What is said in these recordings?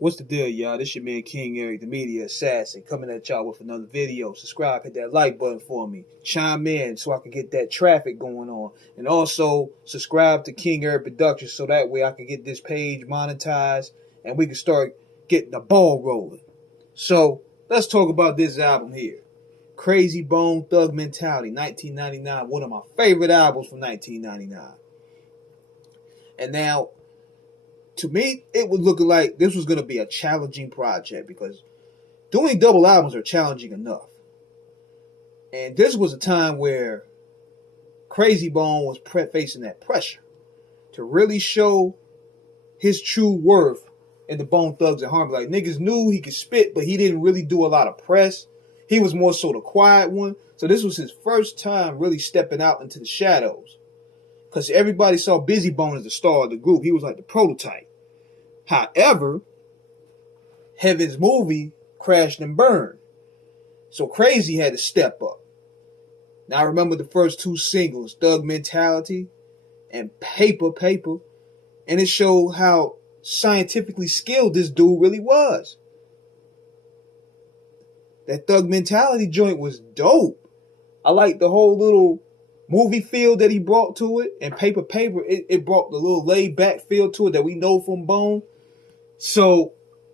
What's the deal, y'all? This your man King Eric, the media assassin, coming at y'all with another video. Subscribe, hit that like button for me. Chime in so I can get that traffic going on. And also, subscribe to King Eric Productions so that way I can get this page monetized and we can start getting the ball rolling. So, let's talk about this album here. Krayzie Bones, Thug Mentality, 1999. One of my favorite albums from 1999. And now, to me, it was looking like this was going to be a challenging project because doing double albums are challenging enough. And this was a time where Krayzie Bone was facing that pressure to really show his true worth in the Bone Thugs and Harmony. Like, niggas knew he could spit, but he didn't really do a lot of press. He was more so the quiet one. So this was his first time really stepping out into the shadows. Because everybody saw Bizzy Bone as the star of the group. He was like the prototype. However, Heaven's movie crashed and burned. So Krayzie had to step up. Now I remember the first two singles, Thug Mentality and Paper. And it showed how scientifically skilled this dude really was. That Thug Mentality joint was dope. I liked the whole little movie feel that he brought to it. And Paper, it brought the little laid back feel to it that we know from Bone. So,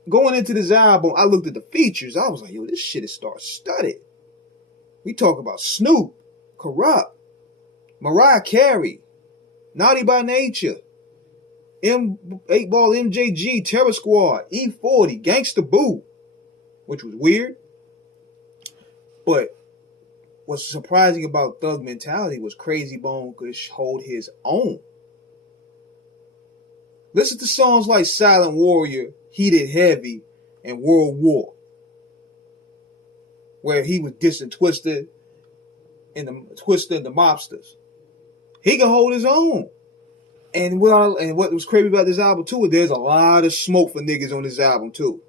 going into this album, I looked at the features. I was like, yo, this shit is star-studded. We talk about Snoop, Corrupt, Mariah Carey, Naughty by Nature, 8-Ball MJG, Terror Squad, E40, Gangsta Boo, which was weird. But what's surprising about Thug Mentality was Krayzie Bone could hold his own. Listen to songs like Silent Warrior, Heated Heavy, and World War, where he was dissing Twista and the mobsters. He can hold his own. And what was crazy about this album too is there's a lot of smoke for niggas on this album too.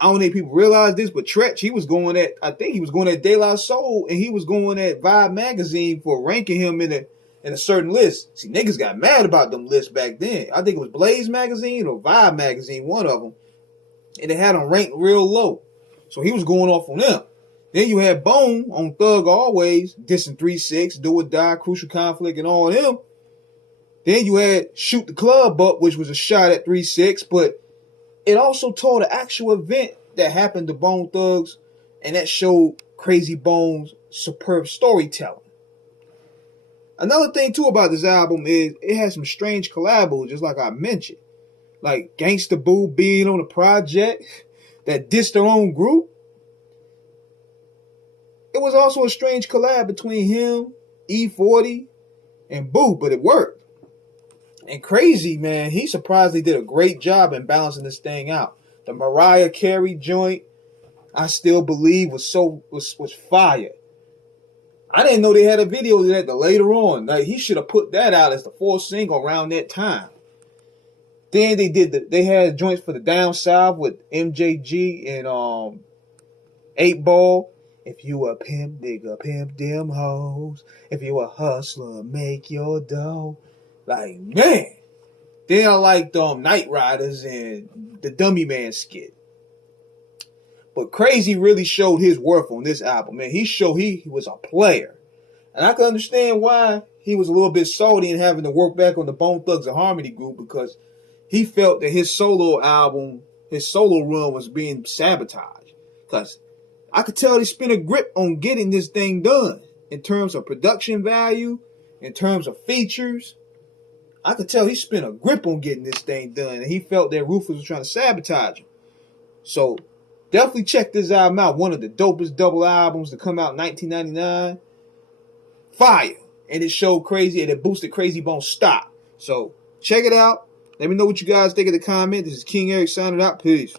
I don't think people realize this, but Tretch, he was going at De La Soul, and he was going at Vibe magazine for ranking him in a certain list. See, niggas got mad about them lists back then. I think it was Blaze magazine or Vibe magazine, one of them. And they had him ranked real low. So he was going off on them. Then you had Bone on Thug Always, dissing 3-6, Do or Die, Crucial Conflict, and all of them. Then you had Shoot the Club Up, which was a shot at 3-6, but it also told an actual event that happened to Bone Thugs, and that showed Krayzie Bones' superb storytelling. Another thing too about this album is it has some strange collabos, just like I mentioned. Like Gangsta Boo being on a project that dissed their own group. It was also a strange collab between him, E40, and Boo, but it worked. And Krayzie, man, he surprisingly did a great job in balancing this thing out. The Mariah Carey joint, I still believe was fire. I didn't know they had a video of that later on. Like, he should have put that out as the fourth single around that time. Then they had joints for the Down South with MJG and 8-Ball. If you a pimp, nigga, pimp them hoes. If you a hustler, make your dough. Like, man. Then I liked Night Riders and the Dummy Man skit. But Krayzie really showed his worth on this album, man. He showed he was a player. And I can understand why he was a little bit salty in having to work back on the Bone Thugs and Harmony group, because he felt that his solo run was being sabotaged. Because I could tell he spent a grip on getting this thing done in terms of production value, in terms of features. I could tell he spent a grip on getting this thing done, and he felt that Rufus was trying to sabotage him. So definitely check this album out. One of the dopest double albums to come out in 1999. Fire. And it showed Krayzie, and it boosted Krayzie Bones' stock. So check it out. Let me know what you guys think in the comment. This is King Eric signing out. Peace.